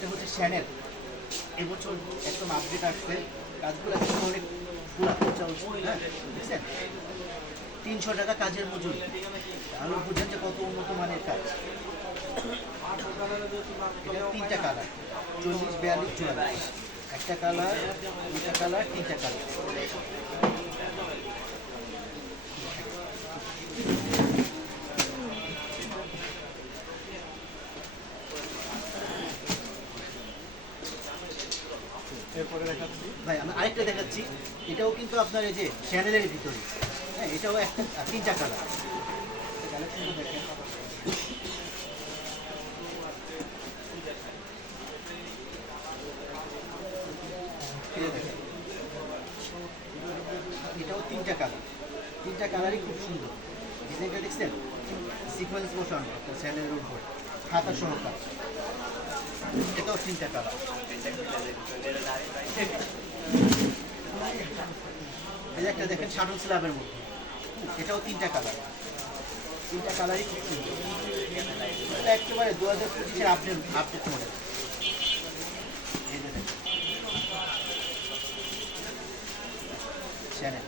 এটা হচ্ছে শ্যানেল, এবছর একদম আপডেট আসছে, কাজগুলো কিন্তু অনেক পুরা খরচা হচ্ছে। হ্যাঁ বুঝছেন, 300 টাকা কাজের মজুরি, তাহলে বুঝেন যে কত উন্নত মানের কাজ। এটা 3টা কালার, 40, 42, 44, একটা কালার, দুটা কালার, 3টা কালার। এরপরে দেখাচ্ছি ভাই আমি আরেকটা দেখাচ্ছি, এটাও কিন্তু আপনার এই যে শ্যানেলের ভিতরে। হ্যাঁ এটাও একটা 3টা কালার। কালেকশনটা দেখেন, এই যে দেখেন, এটাও 3টা কালার, 3টা কালারই খুব সুন্দর। ডিজাইনটা দেখছেন, সিকোয়েন্স বসানো একটা স্যান্ডেলের উপর, হাতা সহকার। এটাও 3টা কালার। এই যে একটা দেখেন শাটন স্ল্যাবের মধ্যে, এটাও 3টা কালার, 3টা কালারই খুব সুন্দর। এটা একেবারে 2025-এর আপডেট মডেল। এই যে দেখেন চ্যানেল,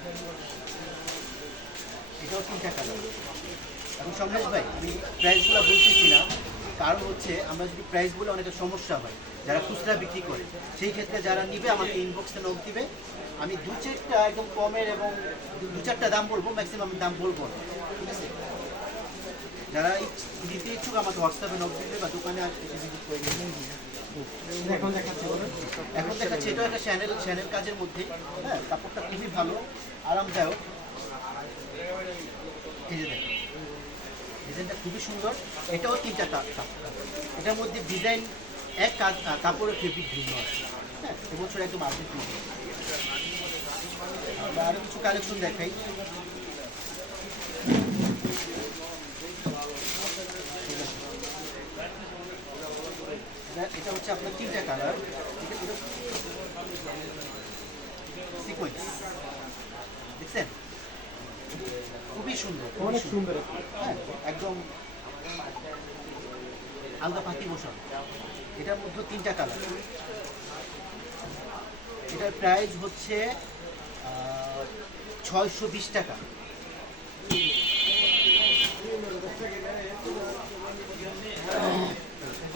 এটাও 3টা কালার। এখন সমরেশ ভাই আমি প্রাইসগুলো বলতেছি না, কারণ হচ্ছে আমরা যদি প্রাইসগুলো অনেকটা সমস্যা হয় যারা খুচরা বিক্রি করে, সেই ক্ষেত্রে যারা নিবে আমাকে ইনবক্সে নোট দিবে, আমি 2-4টা একদম কমের এবং 2-4টা দাম বলবো, ম্যাক্সিমাম দাম বলবো না, ঠিক আছে? যারা নিতে ইচ্ছুক আমাকে হোয়াটসঅ্যাপে নোট দিবে বা দোকানে এসে ভিজিট করে নিবে। এখন দেখাচ্ছি বলুন। এখন দেখাচ্ছে এটাও একটা শ্যানেল কাজের মধ্যে। হ্যাঁ কাপড়টা খুবই ভালো, আরামদায়ক। এই যে দেখেন ডিজাইনটা খুবই সুন্দর, এটাও 3টা কাপড়। এটার মধ্যে ডিজাইন এক, কাপড়ের ফেব্রিক ভিন্ন আছে। হ্যাঁ এবছর একদম আপডেট মধ্যে। আমরা আরও কিছু কালেকশন দেখাই। এটা হচ্ছে আপনার 3টা কালার, সিকোয়েন্স দেখছেন, খুবই সুন্দর, অনেক সুন্দর। হ্যাঁ একদম আলগা পাতি বসানো। এটার মধ্যে 3টা কালার। এটার প্রাইস হচ্ছে 620 টাকা।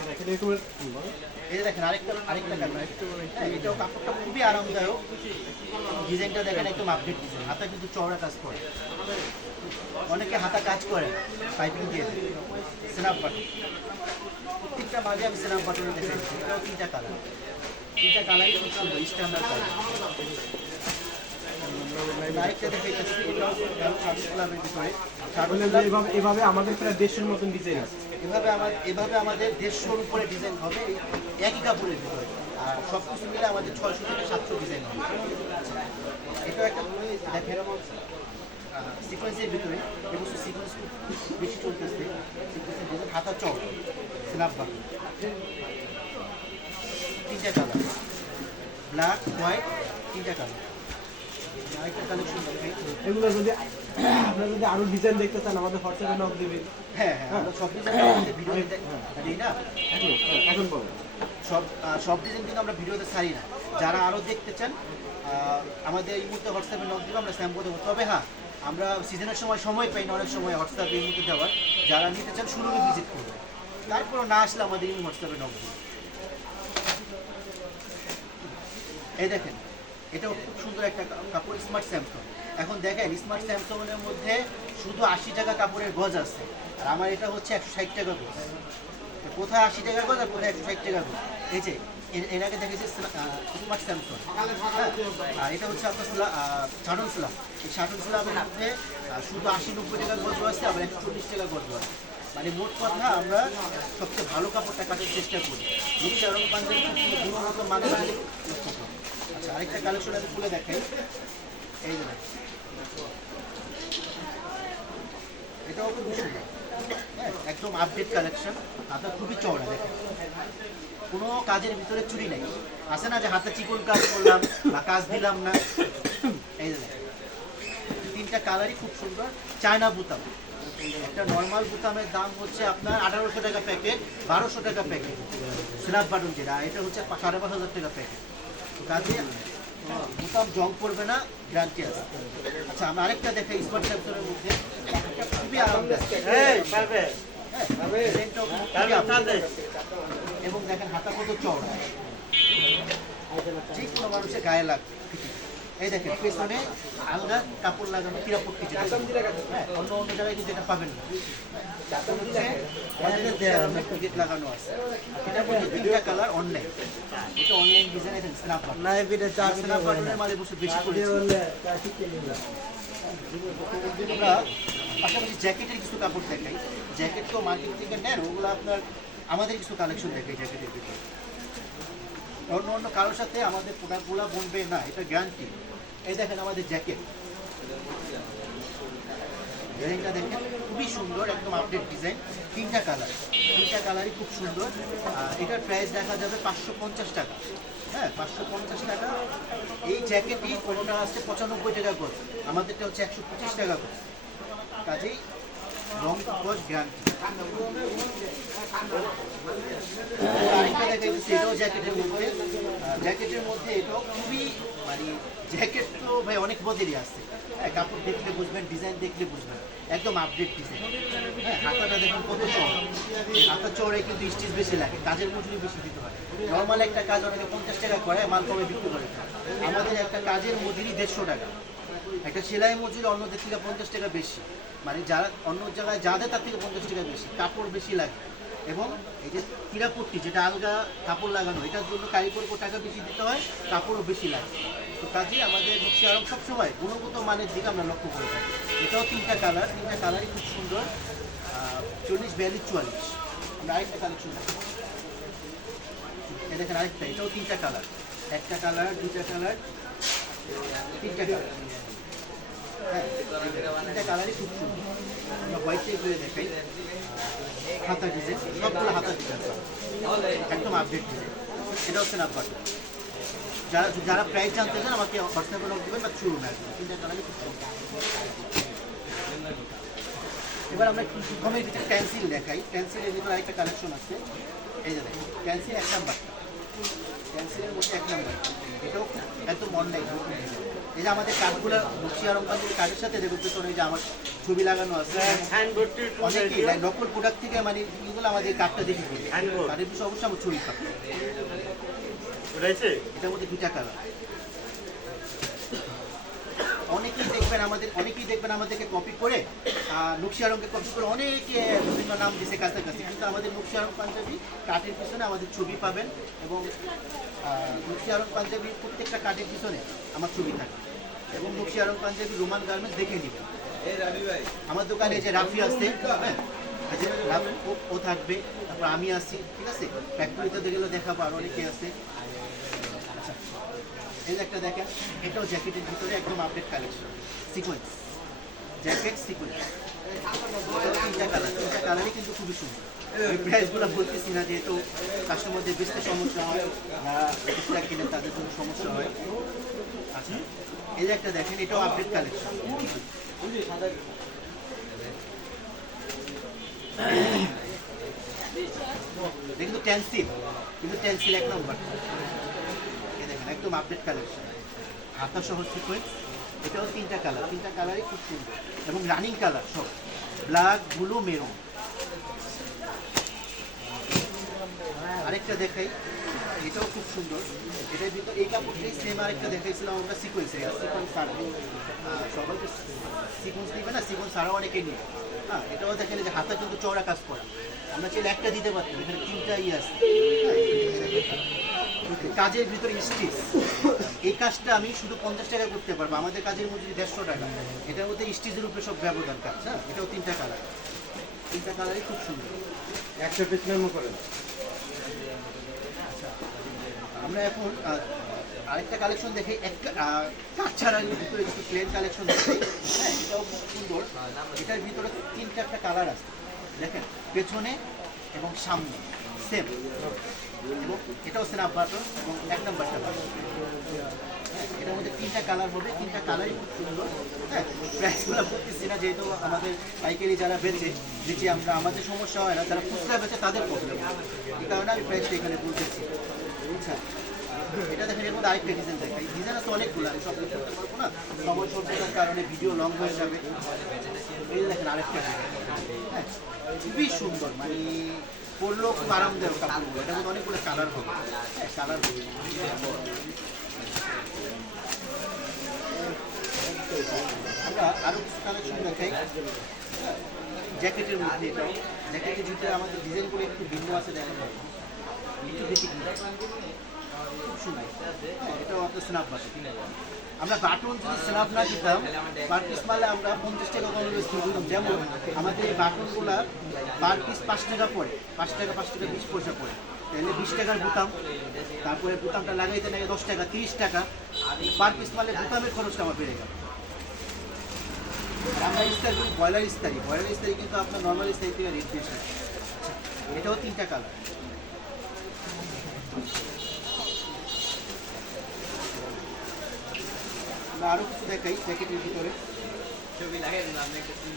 দেখেন এরকমের এই যে দেখেন আরেকটা কালার, এটাও কাপড়টা খুবই আরামদায়ক। ডিজাইনটা দেখেন একদম আপডেট ডিজাইন, হাতা কিন্তু চওড়া কাজ করে, অনেকে হাতা কাজ করে পাইপিং দিয়ে স্ন্যাপ বাটন। প্রত্যেকটা মাঝে আমি স্ন্যাপ বাটনে দেখেন, এটাও 3টা কালার, 3টা কালারই খুব সুন্দর, স্ট্যান্ডার্ড কালার। আরেকটা দেখে এটাও ক্লাবের ভিতরে এভাবে আমাদের প্রায় 150 মতন ডিজাইন আছে। এভাবে আমাদের 150-এর উপরে ডিজাইন হবে একই কাপড়ের ভিতরে, আর সব কিছু মিলে আমাদের 600 থেকে 700 ডিজাইন হবে। এটাও একটা দেখেন সিকোয়েন্সের ভিতরে, এবছর সিকোয়েন্স খুব বেশি চলতেছে। সিকোয়েন্সের ডিজাইন, হাতা চড়, স্ন্যাপ বাটন, 3টা কালার, ব্ল্যাক, হোয়াইট, 3টা কালার। আরেকটা কালেকশন দেখেন, এগুলো যদি আপনারা যদি আরো ডিজাইন দেখতে চান আমাদের হোয়াটসঅ্যাপে নক দিবেন। হ্যাঁ আমরা সব ডিজাইন ভিডিও দিই না, এখন বলেন। সব ডিজাইন কিন্তু আমরা ভিডিওতে ছাড়ি না। যারা আরও দেখতে চান আমাদের এই মুহূর্তে হোয়াটসঅ্যাপে নক দেবো, আমরা স্যাম্পল দেবো। তবে হ্যাঁ আমরা সিজনের সময় পাই না অনেক সময় হোয়াটসঅ্যাপে এই মুহূর্তে দেওয়ার, যারা নিতে চান শুরুতে ভিজিট করবে, তারপরও না আসলে আমাদের এই হোয়াটসঅ্যাপে নক দেবো। এই দেখেন এটাও খুব সুন্দর একটা কাপড়, স্মার্ট স্যামসং। এখন দেখেন স্মার্ট স্যামসংয়ের মধ্যে শুধু 80 টাকা কাপড়ের গজ আছে, আর আমার এটা হচ্ছে 160 টাকা গজ। কোথায় 80 টাকা গজ আর কোথায় 160 টাকা গজ। এই যে এর আগে দেখেছি স্মার্ট স্যামসং, আর এটা হচ্ছে আপনার শাটন স্ল্যাব। এই শাটন স্ল্যাবের মধ্যে শুধু 80-90 টাকা গজ আছে, আবার 140 টাকা গজ আছে। মানে মোট কথা আমরা সবচেয়ে ভালো কাপড়টা কাটার চেষ্টা করি। নিশ্চয় আরং পাঞ্জাবি খুব গুণগত মানের লক্ষ্য করি। আচ্ছা আরেকটা কালেকশন আমি খুলে দেখাই। এই যে এটাও খুব সুন্দর, হ্যাঁ একদম আপডেট কালেকশন। হাতা খুবই চওড়া, দেখেন কোনো কাজের ভিতরে চুরি নেই। আছে না যে হাতে চিকন কাজ করলাম বা কাজ দিলাম না। এই যে দেখেন 3টা কালারই খুব সুন্দর, চায়না বুতাম। একটা নর্মাল বোতামের দাম হচ্ছে আপনার 1800 টাকা প্যাকেট, 1200 টাকা প্যাকেট স্ন্যাপ বাটন যেটা, এটা হচ্ছে 5,500 টাকা প্যাকেট। তো কাজে বোতাম জং পড়বে না, গ্যারান্টি আছে। আচ্ছা আমরা আরেকটা দেখাই স্মার্ট স্যামসাংয়ের মধ্যে, এটা খুবই আরামদায়ক। ডিজাইনটাও খুবই আরামদায়ক। এবং দেখেন হাতা কত চওড়া, যে কোনো মানুষের গায়ে লাগবে। এই দেখেন পেছনে আলগা কাপড় লাগানো কিরাপট্টি যেটা, হ্যাঁ অন্য অন্য জায়গায় কিন্তু এটা পাবেন না। টিকিট লাগানো আছে, এটা মধ্যে 3টা কালার অনলাইন, এটা অনলাইন ডিজাইন। এখানে স্ন্যাপ বাটনের মাঝে বসে বেশি করে আমরা পাশাপাশি জ্যাকেটের কিছু কাপড় দেখাই। জ্যাকেট তো মার্কেট থেকে নেন, ওগুলো আপনার আমাদের কিছু কালেকশন দেখাই জ্যাকেটের ভিতরে। অন্য অন্য কারোর সাথে আমাদের প্রোডাক্টগুলো বলবে না, এটা গ্যারান্টি। এই দেখেন আমাদের জ্যাকেট, ডিজাইনটা দেখেন খুবই সুন্দর, একদম আপডেট ডিজাইন। 3টা কালার, 3টা কালারই খুব সুন্দর। এটার প্রাইস দেখা যাবে 550 টাকা। হ্যাঁ 550 টাকা। এই জ্যাকেটই কোনোটা আছে 95 টাকা গজ, আমাদেরটা হচ্ছে 125 টাকা গজ। কাজেই রং গজ গ্যারান্টি। আরেকটা দেখা যাচ্ছে এটাও জ্যাকেটের মধ্যে, জ্যাকেটের মধ্যে এটাও খুবই মানে জ্যাকেট তো ভাই অনেক বদেরই আসছে। হ্যাঁ কাপড় দেখলে বুঝবেন, ডিজাইন দেখলে বুঝবেন, একদম আপডেট ডিজাইন। হ্যাঁ হাতাটা দেখুন কত চওড়া, হাতার চওড়ায় কিন্তু স্টিচ বেশি লাগে, কাজের মজুরি বেশি দিতে হয়। নর্মাল একটা কাজ অনেকে 50 টাকা করে, মাল কমে বিক্রি করে। আমাদের একটা কাজের মজুরি 150 টাকা, একটা সেলাই মজুরি অন্যদের থেকে 50 টাকা বেশি, মানে যারা অন্য জায়গায় যাদের তার থেকে 50 টাকা বেশি, কাপড় বেশি লাগে। এবং এই যে কিরাপট্টি যেটা আলগা কাপড় লাগানো, এটার জন্য কারিগরকে টাকা বেশি দিতে হয়, কাপড়ও বেশি লাগে। তো কাজে আমাদের হচ্ছে আরও সবসময় গুণগত মানের দিকে আমরা লক্ষ্য করে থাকি। এটাও 3টা কালার, 3টা কালারই খুব সুন্দর, 40, 42, 44। আমরা আরেকটা কালেকশন দেখি, এই দেখেন আরেকটা, এটাও 3টা কালার, একটা কালার, 2টা কালার, 3টা কালার। হ্যাঁ 3টা কালারই খুব সুন্দর। আমরা হোয়াইট টাইপ করে দেখাই, হাতা ডিজাইন, সবগুলো হাতা ডিজাইন, একদম আপডেট ডিজাইন। এটা হচ্ছে স্ন্যাপ বাটন। যারা যারা প্রাইস জানতে চান আমাকে হোয়াটসঅ্যাপে নক দেবেন বা থ্রু ম্যাচ। 3টা কালারই খুব সুন্দর। এবার আমরা প্রথমে পেন্সিল দেখাই। পেন্সিলের ভিতরে আরেকটা কালেকশন আছে, এই যে দেখেন পেন্সিল 1 নাম্বার, পেন্সিলের মধ্যে 1 নাম্বার, এটাও একদম অনলাইন। এই যে আমাদের কার্ডগুলো নকশি আরম্পাঞ্জের কার্ডের সাথে দেখুন পেছনে যে আমার ছবি লাগানো আছে, অনেকেই নকল প্রোডাক্ট থেকে মানে এগুলো আমাদের কার্ডটা দেখে দিবে, কার্ডের বিষয়ে অবশ্যই আমার ছবি পাবে। এটার মধ্যে 2টা কালার। অনেকেই দেখবেন আমাদেরকে কপি করে, নকশি আরংকে কপি করে অনেকে বিভিন্ন নাম দিয়েছে কাছাকাছি, কিন্তু আমাদের নকশি আরং পাঞ্জাবি কার্ডের পিছনে আমাদের ছবি পাবেন। এবং নকশি আরং পাঞ্জাবির প্রত্যেকটা কার্ডের পিছনে আমার ছবি থাকে। এবং নকশি আরং পাঞ্জাবি রোমান গার্মেন্টস দেখে নেবেন। আমার দোকানে যে রাফি আছে, হ্যাঁ ও থাকবে, তারপর আমি আসি, ঠিক আছে। ফ্যাক্টরিতে গেলেও দেখাবো, আর অনেকে আছে। আচ্ছা এই একটা দেখেন, এটাও জ্যাকেটের ভিতরে একদম update collection, sequence jacket sequence. 3টা কালার, 3টা কালারই কিন্তু খুবই সুন্দর। ওই প্রাইসগুলো বলতেছি না, যেহেতু কাস্টমারদের বেশি সমস্যা হয়, যারা এক্সট্রা কিনেন তাদের জন্য সমস্যা হয়। আচ্ছা এই যে একটা দেখেন, এটাও আপডেট কালেকশন। কিন্তু টেন্সিল, 1 নম্বর। এই দেখেন একদম আপডেট কালেকশন, হাতা সহ সিকোয়েন্স। এটাও 3টা কালার, 3টা কালারই খুব সুন্দর এবং রানিং কালার সব, ব্ল্যাক, ব্লু, মেরুন। আরেকটা দেখাই, এটাও খুব সুন্দর। এটার ভিতরে এই কাপড়টাই সেম আরেকটা দেখাইছিলাম আমরা সিকোয়েন্সে, সিকোয়েন্স ছাড়া সবাই তো সিকোয়েন্স দিবে না, সিকোয়েন্স ছাড়াও অনেকে নিয়ে। হ্যাঁ এটাও দেখেন যে হাতা কিন্তু চওড়া কাজ করা, আমরা চাইলে একটা দিতে পারতাম, এখানে 3টা আছে। কাজের ভিতরে স্টিচ, এই কাজটা আমি শুধু 50 টাকা করতে পারবো, আমাদের কাজের মজুরি 150 টাকা। এটার মধ্যে স্টিচের উপরে সব ব্যবধান কাজ। হ্যাঁ এটাও 3টা কালার, 3টা কালারই খুব সুন্দর। একটা পিস মেমো করেন। আমরা এখন আরেকটা কালেকশন দেখি, একটা কাজ ছাড়া ভিতরে কিছু প্লেন কালেকশন দেখি। হ্যাঁ এটাও খুব সুন্দর। এটার ভিতরে 3-4টা কালার আছে, দেখেন পেছনে এবং সামনে সেম, এবং এটাও স্ন্যাপ বাটন এবং 1 নাম্বারটা বাটন। হ্যাঁ, এটার মধ্যে 3টা কালার হবে, 3টা কালারই খুব সুন্দর। হ্যাঁ, প্রাইসগুলো বলতেছি না, যেহেতু আমাদের পাইকারি যারা বেচে আমরা, আমাদের সমস্যা হয় না, যারা খুচরা বেচে তাদের প্রবলেম, এই কারণে আমি প্রাইসটা এখানে বলতেছি। আচ্ছা, এটা দেখেন, এর মধ্যে আরেকটা ডিজাইন দেখাই। ডিজাইন আছে অনেকগুলো, আমি সব করতে পারবো না, সময় স্বল্পতার কারণে ভিডিও লং হয়ে যাবে। এই যে দেখেন আরেকটা ডিজাইন, হ্যাঁ, খুবই সুন্দর, মানে পরলেও খুব আরামদায়ক কাপড়গুলো। এটার মধ্যে অনেকগুলো কালার হবে, হ্যাঁ, কালার হবে। আমরা আরও কিছু কালেকশন দেখাই জ্যাকেটের মধ্যে। এটাও জ্যাকেটের ভিতরে আমাদের ডিজাইনগুলো একটু ভিন্ন আছে, দেখেন একটু বেশি খুব সুন্দর। হ্যাঁ, এটাও আপনার স্ন্যাপ বাটন। আমরা বাটন যদি স্ন্যাপ না দিতাম, পার পিস মালে আমরা 50 টাকা কম বেশি দিতাম। যেমন আমাদের এই বাটনগুলা পার পিস 5 টাকা পড়ে, 5 টাকা 20 পয়সা পড়ে, তাহলে 20 টাকার বোতাম, তারপরে বোতামটা লাগাইতে লাগে 10 টাকা, 30 টাকা, পার পিস মালে বোতামের খরচটা আমার বেড়ে গেল। আর আমরা ইস্তারি করি ব্রয়লার ইস্তারি কিন্তু আপনার নর্মাল ইস্তারি থেকে রেট বেশি। এটাও 3টা কালার। আমরা আরও কিছু দেখাই জ্যাকেটের ভিতরে। ছবি লাগে না আপনি একটা সিন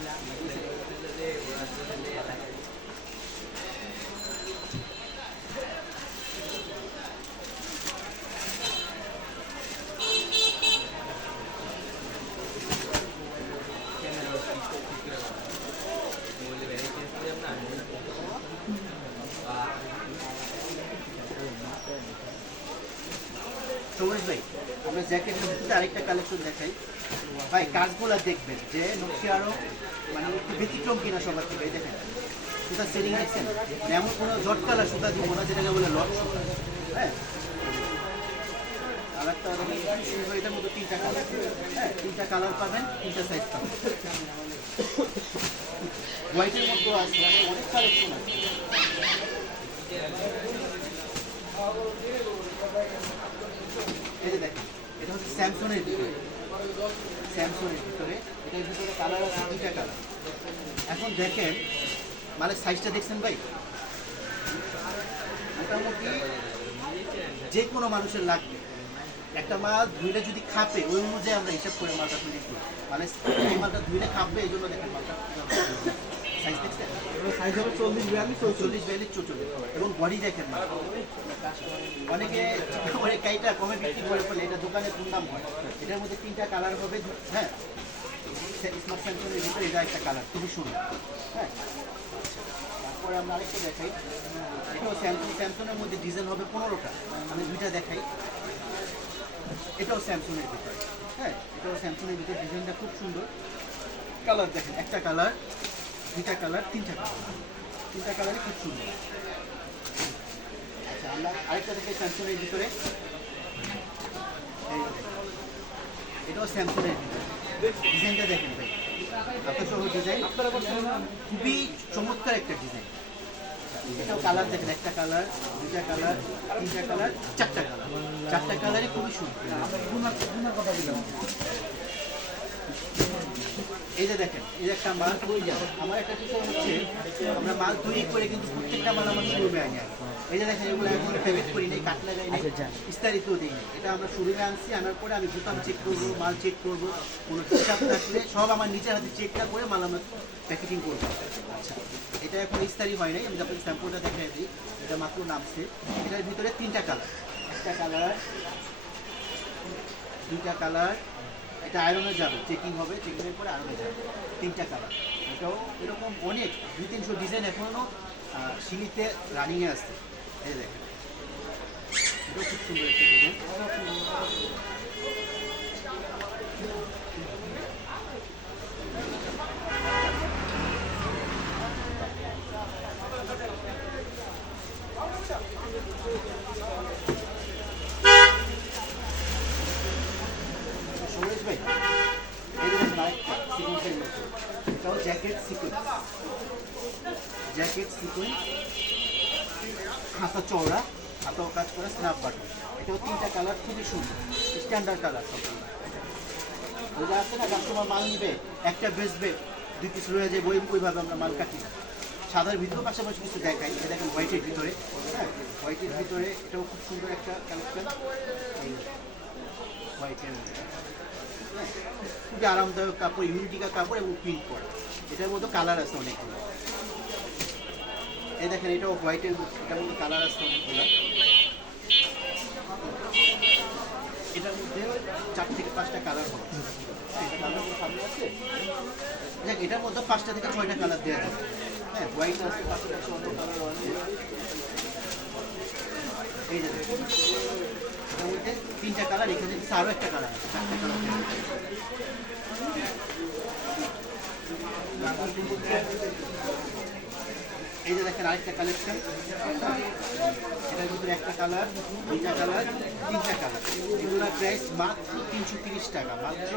সবুজ ভাই, আমরা জ্যাকেটের ভিতরে আরেকটা কালেকশন দেখাই। ভাই কাজগুলো দেখবেন যে নকশি আরও মানে একটু ব্যতিক্রম কিনা সবার থেকে। এই দেখেন সুতা সেটিং দেখছেন, মানে এমন কোনো জটকালা সুতা দিব না যেটাকে বলে লট সুতা। হ্যাঁ, কালারটা সুন্দর। এটার মধ্যে 3টা কালার, হ্যাঁ, 3টা কালার পাবেন, 3টা সাইজ পাবেন। হোয়াইটের মধ্যেও আছে, অনেক কালেকশন আছে। এই যে দেখেন, এটা হচ্ছে স্যামসংয়ের ভিতরে, এটার ভিতরে কালার আছে 2টা কালার। এখন দেখেন মানে সাইজটা দেখছেন ভাই, মোটামুটি যে কোনো মানুষের লাগবে। একটা মাল ধুইলে যদি খাপে, ওই অনুযায়ী আমরা হিসাব করে মালটা তৈরি করি। মানে এই মালটা ধুইলে খাপবে, এই জন্য দেখেন মালটা সাইজ দেখছেন, সাইজ হবে 40, 42, 44। 40, 42, 44 এবং বডি দেখেন না। অনেকে কাইটা কমে বিক্রি করে ফেলে, এটা দোকানে কোন দাম হয়। এটার মধ্যে 3টা কালার হবে, হ্যাঁ, স্মার্ট স্যামসংয়ের ভিতরে এটা একটা কালার, খুবই সুন্দর। হ্যাঁ, তারপরে আমরা আরেকটা দেখাই। এটাও স্যামসংয়ের মধ্যে ডিজাইন হবে 15টা, আমি 2টা দেখাই। এটাও স্যামসংয়ের ভিতরে, হ্যাঁ, এটাও স্যামসংয়ের ভিতরে, ডিজাইনটা খুব সুন্দর। কালার দেখেন, একটা কালার, 2টা কালার, 3টা কালার, 3টা কালারই খুব সুন্দর। আচ্ছা, আমরা আরেকটা দেখি স্যামসংয়ের ভিতরে। এই দেখেন, এটাও স্যামসংয়ের ভিতরে, ডিজাইনটা দেখেন ভাই, আপনার সহ ডিজাইন, খুবই চমৎকার একটা ডিজাইন। এটাও কালার দেখেন, একটা কালার, 2টা কালার, 3টা কালার, 4টা কালার, 4টা কালারই খুবই সুন্দর। কথা দিলাম। এই যে দেখেন, এই যে একটা মাল, আমার একটা বিষয় হচ্ছে আমরা মাল তৈরি করে কিন্তু প্রত্যেকটা মাল আমার শোরুমে আনি আগে। এই যে দেখেন, এগুলো এখন পেমেন্ট করি নাই, কাট লাগাই নাই, বিস্তারিতও দিই নাই। এটা আমরা শোরুমে আনছি, আনার পরে আমি বোতাম চেক করবো, মাল চেক করবো, কোনো হিসাব থাকলে সব আমার নিজের হাতে চেকটা করে মাল আমরা প্যাকেটিং করবো। আচ্ছা, এটা এখন ইস্তারি হয় নাই, আমি আপনাকে স্যাম্পলটা দেখাই দিই। এটা মাত্র নামছে। এটার ভিতরে 3টা কালার, একটা কালার, 2টা কালার। এটা আয়রনে যাবে, চেকিং হবে, চেকিংয়ের পরে আয়রনে যাবে, 3টা কালার। এটাও এরকম অনেক 200-300 ডিজাইন এখনও সিলিতে রানিংয়ে আসছে। এই দেখেন, এটাও খুব সুন্দর একটা ডিজাইন। সরেশ ভাই, এই দেখেন আরেকটা সিকোয়েন্সের মধ্যে, এটাও জ্যাকেট সিকোয়েন্স, হাতা চওড়া, হাতাও কাজ করে, স্ন্যাপ বাটন। এটাও 3টা কালার, খুবই সুন্দর, স্ট্যান্ডার্ড কালার সব। ওইটা আছে না, কাস্টমার মাল নিবে, একটা বেচবে, 2 পিস রয়ে যায়, ওইভাবে আমরা মাল কাটি না। সাদার ভিতরেও পাশাপাশি কিছু দেখাই। এটা দেখেন হোয়াইটের ভিতরে, হ্যাঁ হোয়াইটের ভিতরে এটাও খুব সুন্দর একটা কালেকশন। এই হোয়াইটের মধ্যে, হ্যাঁ খুবই আরামদায়ক কাপড়, ইউনিটিকা কাপড় এবং প্রিন্ট করা। এটার মধ্যে কালার আছে অনেকগুলো। এই দেখেন এটাও হোয়াইটের, এটার মধ্যে কালার আছে অনেকগুলো। এটার মধ্যে 4 থেকে 5টা কালার হবে। এটা কালার সামনে আছে, দেখ এটার মধ্যে 5টা থেকে 6টা কালার দেওয়া যাবে। হ্যাঁ হোয়াইট আছে, পাশাপাশি অন্য কালারও আছে। এই যে দেখুন, এটার মধ্যে 3টা কালার, এখানে আরও একটা কালার আছে, 4টা কালার দেওয়া যাবে। এই যে দেখেন আরেকটা কালেকশন, এটার ভিতরে একটা কালার, 2টা কালার, 3টা কালার। এগুলোর প্রাইস মাত্র 330 টাকা, মাত্র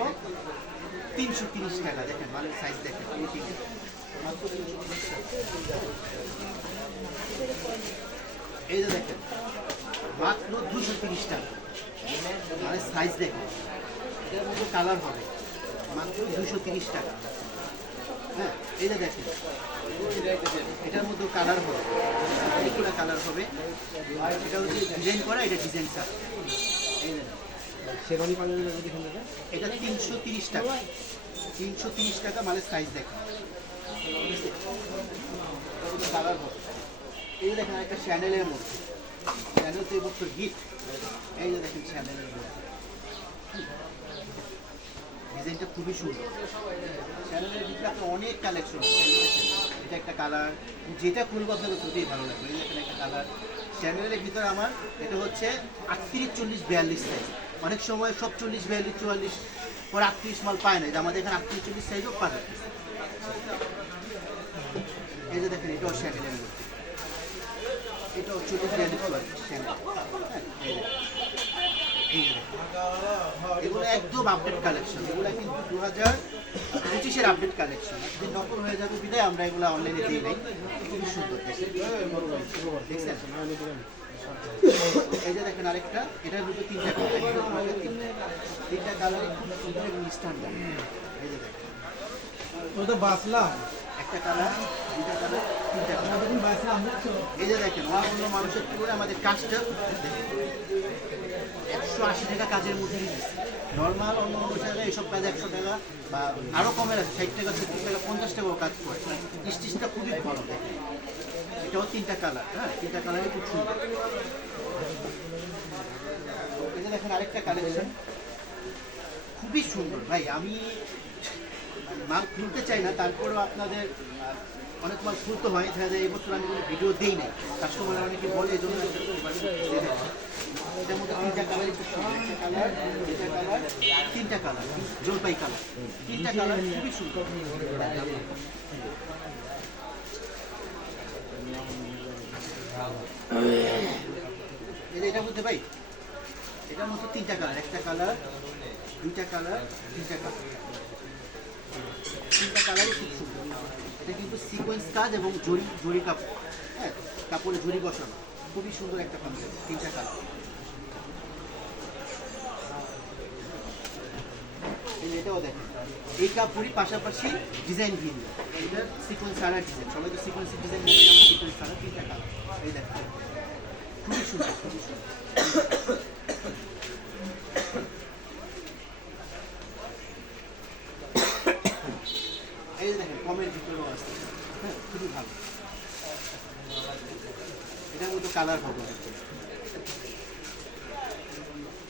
330 টাকা। দেখেন মালের সাইজ দেখেন, মাত্র 330 টাকা। এই যে দেখেন মাত্র 230 টাকা, মালের সাইজ দেখেন। এটার মধ্যে কালার হবে, মাত্র 230 টাকা। হ্যাঁ এই যে দেখেন এটার মধ্যে কালার হবে, অনেকগুলো কালার হবে। এটা হচ্ছে ডিজাইন করা, এটা ডিজাইন ছাড়া। এই যে শেরওয়ানি পাঞ্জাবি যদি এখান থেকে এটা 330 টাকা, 330 টাকা। মালের সাইজ দেখেন, কালার হবে। এই যে দেখেন একটা চ্যানেলের মধ্যে, চ্যানেল তো এবছর হিট। এই যে দেখেন চ্যানেলের মধ্যে ডিজাইনটা খুবই সুন্দর। চ্যানেলের ভিতরে আপনার অনেক কালেকশন আছে। এটা একটা কালার, যেটা খুলবো আপনাকে খুবই ভালো লাগবে। এই দেখেন একটা কালার চ্যানেলের ভিতরে আমার, এটা হচ্ছে 38, 40, 42 সাইজ। অনেক সময় সব 40, 42, 44 পরে 38 মাল পায় না, আমাদের এখানে 38, 40 সাইজও পাওয়া যায়। এই যে দেখেন এটাও চ্যানেলের মধ্যে, এটাও 40, 42, 44 চ্যানেল। হ্যাঁ এই যে এগুলো একদম আপডেট কালেকশন, এগুলো কিন্তু 2025-এর আপডেট কালেকশন। যদি নকল হয়ে যাবে বিদায় আমরা এগুলো অনলাইনে দিই নাই। খুবই সুন্দর দেখছেন। এই যে দেখেন আরেকটা, এটার মধ্যে 3টা কালার, 3টা কালার খুব সুন্দর এবং স্ট্যান্ডার্ড। এই যে দেখেন ও তো বাসলাম একটা কালার, 2টা কালার, 3টা কালার। এই যে দেখেন অন্য মানুষের তুলনায় আমাদের কাজটা 180 টাকা কাজের মধ্যে নর্মাল। অন্য অন্য জায়গায় এইসব কাজ 100 টাকা বা আরও কমের আছে, 60 টাকা, 70 টাকা, 50 টাকাও কাজ করে। স্টিচটা খুবই ভালো দেখেন। এটাও 3টা কালার, হ্যাঁ 3টা কালারই খুব সুন্দর। এই যে দেখেন আরেকটা কালেকশন, খুবই সুন্দর ভাই। আমি মাল খুলতে চাই না, তারপরেও আপনাদের অনেক মাল খুলতে হয়। দেখা যায় এবছর আমি কোনো ভিডিও দিই নাই, কাস্টমার অনেকে বলে, এই জন্য এটার মধ্যে 3টা কালারই খুব সুন্দর। একটা কালার, 2টা কালার, 3টা কালার, জলপাই কালার, 3টা কালার খুবই সুন্দর। এই যে এটার মধ্যে ভাই, এটার মধ্যে 3টা কালার, একটা কালার, 2টা কালার, 3টা কালার, 3টা কালারই খুব সুন্দর। এটা কিন্তু সিকোয়েন্স কাজ এবং জরি কাপড়, হ্যাঁ কাপড়ে জরি বসানো, খুবই সুন্দর একটা কনসেপ্ট। 3টা কালার। এটাও দেখেন এই কাপড়ই পাশাপাশি ডিজাইন ভিন্ন, এটা সিকোয়েন্স ছাড়া ডিজাইন। সবাই তো সিকোয়েন্সের ডিজাইন দেখেন, আমার সিকোয়েন্স ছাড়া 3টা কালার। এই দেখেন খুবই সুন্দর, খুবই সুন্দর। এই যে দেখেন কমের ভিতরেও আছে, হ্যাঁ খুবই ভালো। এটার মধ্যে কালার হবে।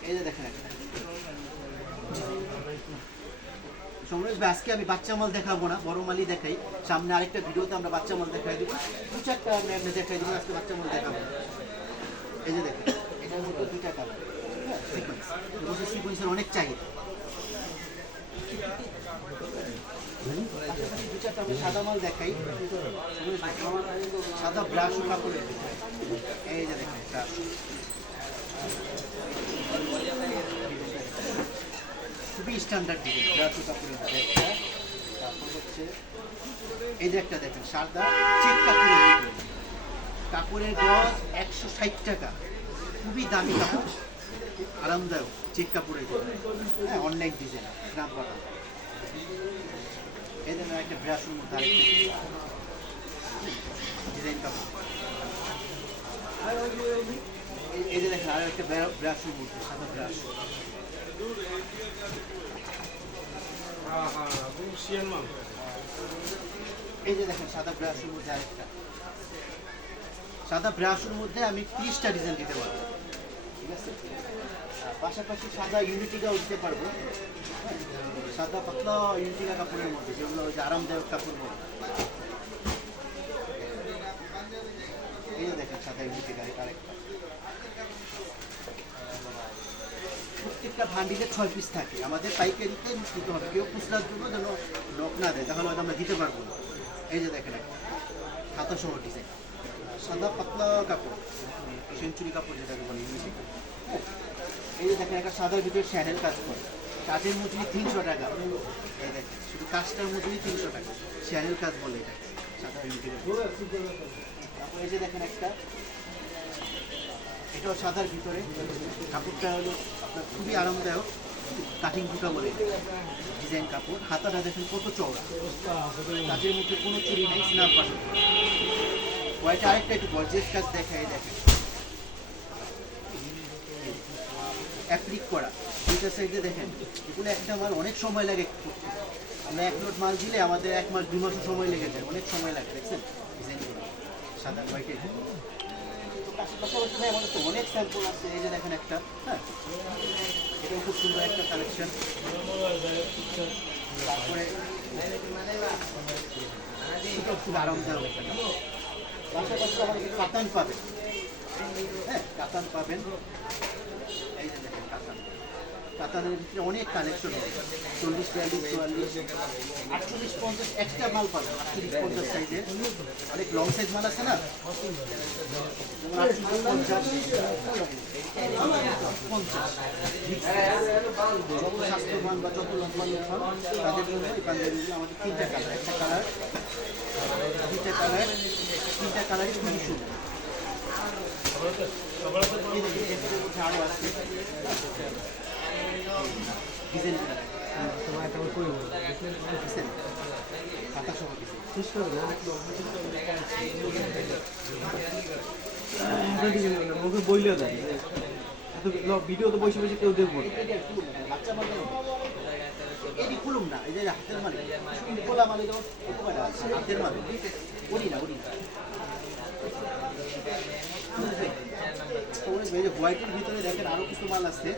এই যে দেখেন একটা সমরেশ ভাই, আজকে আমি বাচ্চা মাল দেখাবো না, বড় মালই দেখাই। সামনে আরেকটা ভিডিওতে আমরা বাচ্চা মাল দেখাই দিব, 2-4টা আমরা দেখাই দিব। আজকে বাচ্চা মাল দেখাবো। এই যে দেখেন এটার মধ্যে 2টা কালার, হ্যাঁ সিকোয়েন্স। এবছর সিকোয়েন্সের অনেক চাহিদা। পাশাপাশি 2-4টা আমরা সাদা মাল দেখাই। সাদা ব্রাশ কাপড়ের, এই যে দেখেন ব্রাশ, খুবই স্ট্যান্ডার্ড ডিজাইন, ব্রাশ কাপড়ের। তারপর হচ্ছে এই যে একটা দেখেন সাদা চেক কাপড়ের ভিতরে, কাপড়ের গজ 160 টাকা, খুবই দামি কাপড়, আরামদায়ক চেক কাপড়ের ভিতরে, হ্যাঁ অনলাইন ডিজাইন, গ্রাম পাতা। এই জন্য একটা ব্রাশের মধ্যে আরেকটা ডিজাইন কাপড়। এই যে দেখেন আরো একটা ব্রাশের মধ্যে সাদা ব্রাশ। এই যে দেখেন সাদা ব্রাশের মধ্যে আরেকটা সাদা ব্রাশের মধ্যে আমি 30টা ডিজাইন দিতে পারবো, ঠিক আছে। পাশাপাশি সাদা ইউনিটিকাও দিতে পারবো, হ্যাঁ, সাদা পাতলা ইউনিটিকা কাপড়ের মধ্যে যেগুলো ওই যে আরামদায়ক কাপড় বলে। এই যে দেখেন সাদা ইউনিটিকা আরেকটা। প্রত্যেকটা ভান্ডিলে 6 পিস থাকে, আমাদের পাইকারিতে দিতে হবে, কেউ খুচরার জন্য যেন নক না দেয়, তাহলে হয়তো আমরা দিতে পারবো না। এই যে দেখেন একটা হাতা সহ ডিজাইন, সাদা পাতলা কাপড়, সেঞ্চুরি কাপড় যেটাকে বলে ইংলিশে। এই যে দেখেন একটা সাদার ভিতরে শ্যানেল কাজ করে, কাজের মজুরি 300 টাকা। এই দেখেন শুধু কাজটার মজুরি 300 টাকা, শ্যানেল কাজ বলে এটা সাদা ভিতরে। তারপর এই যে দেখেন একটা, এটাও সাদার ভিতরে, কাপড়টা হলো আপনার খুবই আরামদায়ক, কাটিং বুটা বলে ডিজাইন কাপড়। হাতাটা দেখেন কত চওড়া, কাজের মধ্যে কোনো চুরি নেই, স্ন্যাপ বাটন। ওইটা আরেকটা একটু গর্জিয়াস কাজ দেখায়, দেখেন অ্যাপ্লিক করা দুইটা সাইডে দেখেন। এগুলো একটা মাল অনেক সময় লাগে করতে, আমরা 1 লোড মাল দিলে আমাদের 1 মাস 2 মাসও সময় লেগে যায়, অনেক সময় লাগে। দেখছেন ডিজাইনগুলো সাদা হোয়াইটের, পাশাপাশি আমাদের তো অনেক স্যাম্পল আছে। এই যে দেখেন একটা, হ্যাঁ এটাও খুব সুন্দর একটা কালেকশন। তারপরে এটাও খুব আরামদায়ক একটা কাপড়। পাশাপাশি আমাদের কাতান পাবেন, হ্যাঁ কাতান পাবেন। এই যে দেখেন কাতান, কাতানের ভিতরে অনেক কালেকশন হবে, 40, 42, 44, 48, 50 এক্সট্রা মাল পাবেন। 48, 50 সাইজের অনেক লং সাইজ মাল আছে না, যেমন 48, 50, 50 যত স্বাস্থ্যবান বা যত লম্বা লোক হন তাদের জন্য এই পাঞ্জাবিগুলো আমাদের 3টা কালার, একটা কালার, 2টা কালার, 3টা কালারই খুবই সুন্দর। আরও আছে ডিজাইন হাতা সহ মুখে বইলেও দেয় ভিডিও তো বসে বসে কেউ দেখবো না। বাচ্চা মানে এটি খুলুম না, এই যে হাতের মানে খোলা মানে যেমন হাতের মানে ওরি না হোয়াইটের ভিতরে দেখেন আরো কিছু মাল আছে,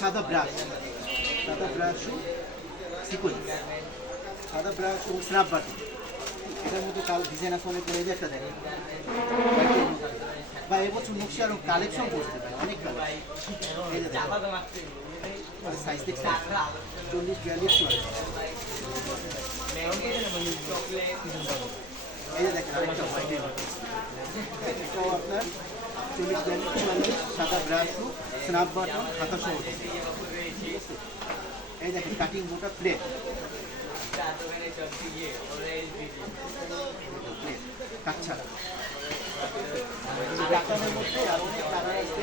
সাদা ব্রাশ, সাদা ব্রাশও সিকোয়েন্স, সাদা ব্রাশ ও স্ন্যাপ বাটন। এটার মধ্যে কাল ডিজাইন আছে অনেক, করে একটা দেখেন বা এবছর নকশি আরো কালেকশন করতে পারে অনেক কালেকশন। এই যে সাইজ দেখছেন 40, 42, 44। এই যে দেখেন আরেকটা হোয়াইটের, এটাও আপনার 40, 42, 44, সাদা ব্রাশও স্ন্যাপ বাটন হাতা সহ। এই দেখেন কাটিং মোটা প্লেট, কাচ্ছা কাতানের মধ্যে আরো অনেক কালার আছে।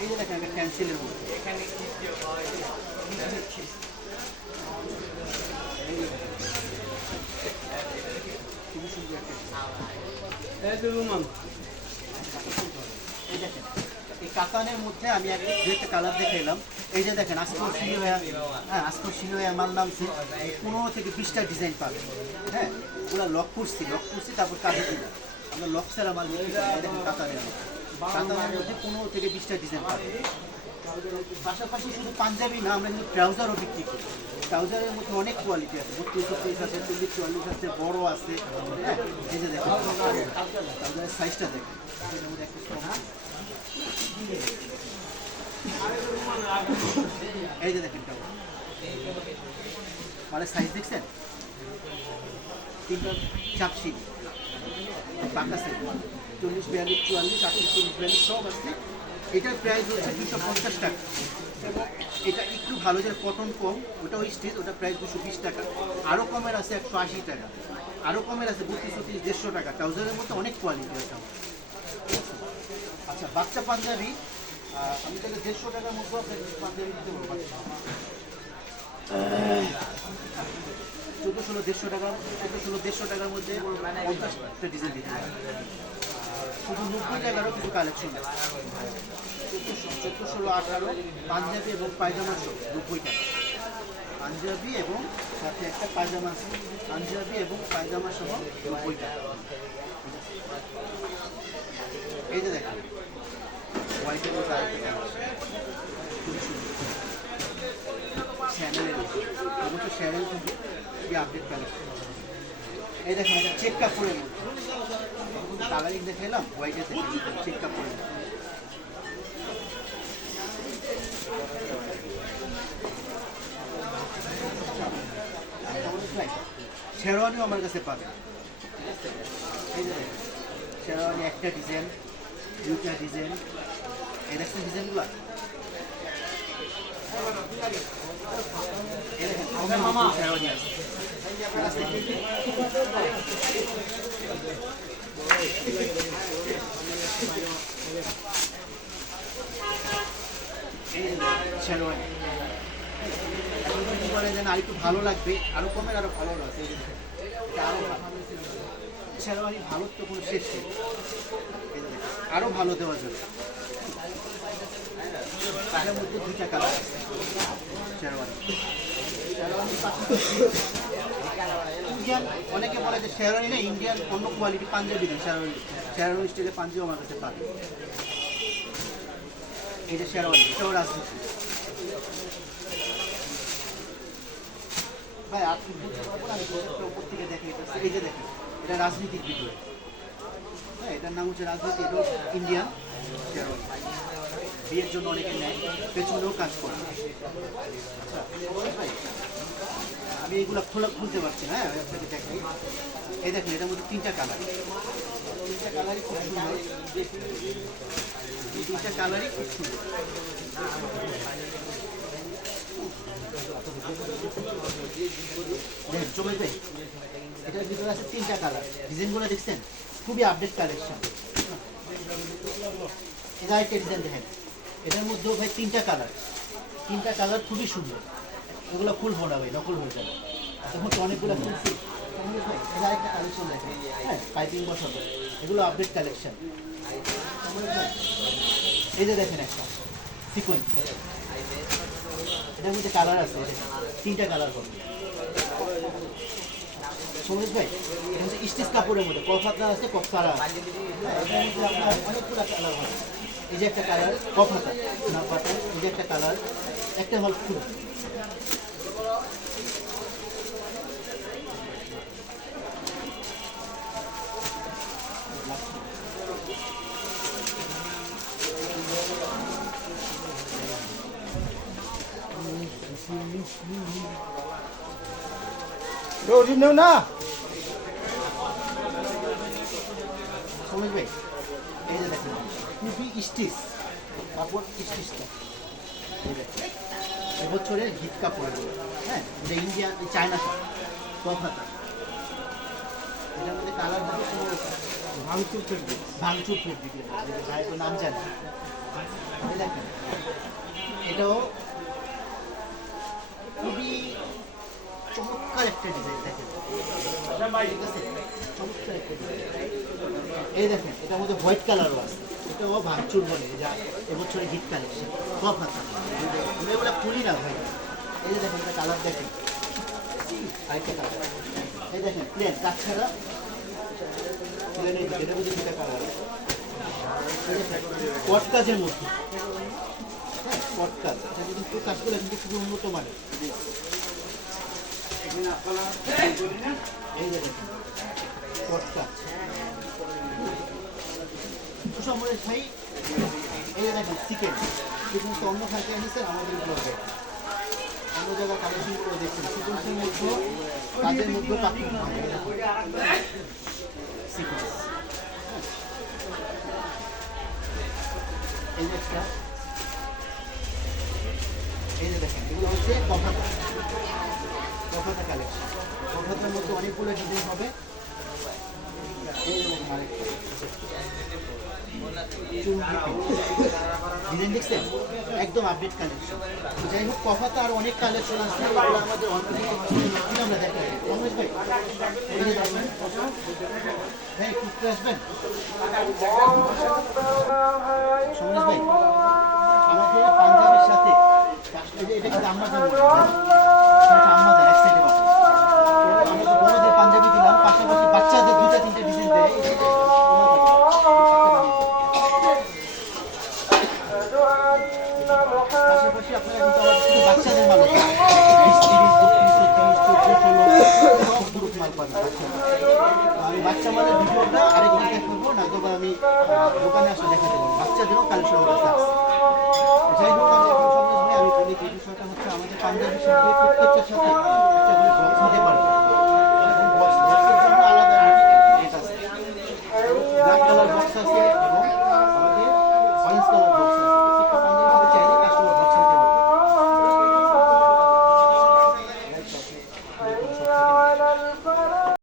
এই যে দেখেন একটা ক্যান্সেলের মধ্যে, খুবই সুন্দর একটা এই দেখেন এই কাতানের মধ্যে আমি একটা কালার দেখে এলাম। এই যে দেখেন আজকেও সিলোয়া, হ্যাঁ আজকেও সিলোয়া মাল নামছে 15 থেকে 20টা ডিজাইন পাবে, হ্যাঁ ওগুলো লক করছি তারপর কাজে দিলাম। আমরা লক ছাড়া মাল বিক্রি করি। এই দেখেন কাতানের মধ্যে 15 থেকে 20টা ডিজাইন পাবে। পাশাপাশি শুধু পাঞ্জাবি না, আমরা কিন্তু ট্রাউজারও বিক্রি করি। ট্রাউজারের মধ্যে অনেক কোয়ালিটি আছে, 32, 33 আছে, 40, 44 আছে, বড় আছে, হ্যাঁ এই যে দেখেন ট্রাউজারের সাইজটা দেখেন, এটার মধ্যে একটা এই যে দেখেন মানে সাইজ দেখছেন, 3টা চাপসি পাকা সেট 40, 42, 44, 38, 40, 42 সব আছে। এটার প্রাইস হচ্ছে 250 টাকা, এবং এটা একটু ভালো যে কটন কম, ওটা ওই স্টিচ, ওটা প্রাইস 220 টাকা। আরও কমের আছে 180 টাকা, আরও কমের আছে 32, 33, 150 টাকা। ট্রাউজারের মধ্যে অনেক কোয়ালিটি আছে। আচ্ছা বাচ্চা পাঞ্জাবি আমি তাহলে 150 টাকার মধ্যে আপনাকে পাঞ্জাবি দিতে পারবো। চোদ্দোশো টাকার মধ্যে 50টা ডিজাইন দিতে পারে। শুধু 90 টাকারও কিছু কালেকশন আছে। 14, 18 পাঞ্জাবি এবং পায়জামা সহ 90 টাকা। পাঞ্জাবি এবং সাথে একটা পায়জামা আছে। পাঞ্জাবি এবং পায়জামা সহ 90 টাকা। এই যে দেখেন হোয়াইটের মধ্যে আরেকটা কালেকশন খুবই সুন্দর। শ্যানেলের অবশ্য শ্যানেল কিন্তু খুবই আপডেট কালেকশন। এই দেখেন এটা চেক কাপড়ের মধ্যে কালারিং দেখে এলাম হোয়াইটের দেখে চেক কাপড়ের মধ্যে। শেরওয়ানিও আমার কাছে পাবে। এই যে দেখেন শেরওয়ানি একটা ডিজাইন, দুইটা ডিজাইন, এই দেখছেন ডিজাইনগুলো। শেরওয়ানি আছে শেরওয়ানি। এখন যদি বলে যেন আরেকটু ভালো লাগবে, আরো কমের আরো ভালো আছে, এটা আরো ভালো। শেরওয়ানি ভালো তো কোনো শেষ নেই, আরো ভালো দেওয়া যাবে। তার মধ্যে দুইটা কালার আছে শেরওয়ানি। ইন্ডিয়ান অনেকে বলে যে শেরওয়ানি না, ইন্ডিয়ান অন্য কোয়ালিটি পাঞ্জাবি দিন। শেরওয়ানি স্টাইলে পাঞ্জাবি আমার কাছে পাবে। এই যে শেরওয়ানি, এটাও রাজনীতি ভাই। আপনি বুঝতে পারবেন, আমি উপর থেকে দেখে এই যে দেখেন এটা রাজনীতির ভিতরে। হ্যাঁ, এটার নাম হচ্ছে রাজনীতি। এটাও ইন্ডিয়ান শেরওয়ানি, বিয়ের জন্য অনেকে নেয়, পেছনেও কাজ করে। আচ্ছা ভাই, আমি এগুলো খুলতে পারছি না। হ্যাঁ, আপনাকে দেখাই। এই দেখেন এটার মধ্যে তিনটা কালার, তিনটা কালারই খুব সুন্দর। তিনটা কালারই খুব সুন্দর। দেখেন চলে যাই, এটার ভিতরে আছে তিনটা কালার। ডিজাইনগুলো দেখছেন খুবই আপডেট কালেকশন। এটা একটা ডিজাইন দেখেন, এটার মধ্যেও ভাই তিনটা কালার, তিনটা কালার খুবই সুন্দর। এগুলো ফুল ভরা ভাই, নকল হয়ে যাবে। এখন তো অনেকগুলো ফুলছি। এটা আরেকটা কালেকশন দেখেন, হ্যাঁ পাইপিং বসাবো, এগুলো আপডেট কালেকশন। এই যে দেখেন একটা সিকোয়েন্স, এটার মধ্যে কালার আছে, তিনটা কালার হবে। সমেশ ভাই, এটা হচ্ছে স্টিচ কাপড়ের মধ্যে কফাতা আছে, কফসারা আছে। এটার মধ্যে আপনার অনেকগুলো কালার হবে। এই যে একটা কালার কফাতা না পাতা, এই যে একটা কালার, একটা হল ফুল। না সমেশ ভাই, এই যে দেখেন খুবই স্টিচ কাপড়, স্টিচটা এবছরের হিট কাপড়। হ্যাঁ, এটা ইন্ডিয়ান চায়না কফাতা। এটার মধ্যে কালার ভাঙচুর ফেলবে। ভাঙচুর ফেব্রিক, ভাই তো নাম জানি। দেখেন এটাও খুবই চমৎকার একটা ডিজাইন। দেখেন ঠিক আছে, চমৎকার একটা ডিজাইন। এই দেখেন এটার মধ্যে হোয়াইট কালারও আছে, এটাও ভাঙচুর বলে, যা এবছরে হিট কালেকশন কফাতা। আমি এগুলো খুলি না ভাই। এই যে দেখেন এটা কালার দেখেন, আরেকটা কালার। এই দেখেন প্লেন কাজ ছাড়া প্লেন, এটার মধ্যে দুটা কালার আছে। কট কাজের মধ্যে, হ্যাঁ কট কাজ, এটা কিন্তু কাজগুলো কিন্তু খুবই উন্নত মানের। এই যে দেখেন কট কাজ সমরেশ ভাই। এই যে দেখেন চিকেন, চিকেন তো অন্য খাতে এনেছেন, আমাদের ব্লগে অন্য জায়গায় কালেকশন করে দেখছেন। চিকেনের মধ্যে কাজের মধ্যে পাখি সিকোয়েন্স। এই যে একটা, এই যে দেখেন এগুলো হচ্ছে কফাতা, কফাতা কালেকশন। কফাতার মধ্যে অনেকগুলো ডিজাইন হবে। এই আরেকটা ডিজাইন দেখছেন একদম আপডেট কালেকশন। যাই হোক কফাতে আর অনেক কালেকশন আছে, এগুলো আমাদের অনলাইনে আমরা দেখাই। রমেশ ভাই এই যে দেখেন, ভাই একটু আসবেন সমেশ ভাই, আমাদের পাঞ্জাবের সাথে এই যে এটা কিন্তু আম্মাজান আম্মাজান এক সাইডে বাসা। আমরা বড়দের পাঞ্জাবি দিলাম, পাশাপাশি বাচ্চাদের দুটা তিনটা ডিজাইন দেয়। এই যে পাশাপাশি আপনারা কিন্তু আমাদের শুধু বাচ্চাদের মাল আছে। 30, 32, 33, 34, 16 সব গ্রুপ মাল পাবেন বাচ্চাদের। আমি বাচ্চা মালের ভিডিওটা আরেকদিন করবো, না তো আমি দোকানে আসলে দেখা দেবো। বাচ্চাদেরও কালেকশন আমার কাছে আছে। যাই হোক আমি এখন সব নিয়ে আমি বলি যে বিষয়টা হচ্ছে আমাদের পাঞ্জাবির সাথে প্রত্যেকটার সাথে একটা করে বক্স নিতে পারবে। বক্সের জন্য আলাদা রেট আছে। ব্ল্যাক কালার বক্স আছে,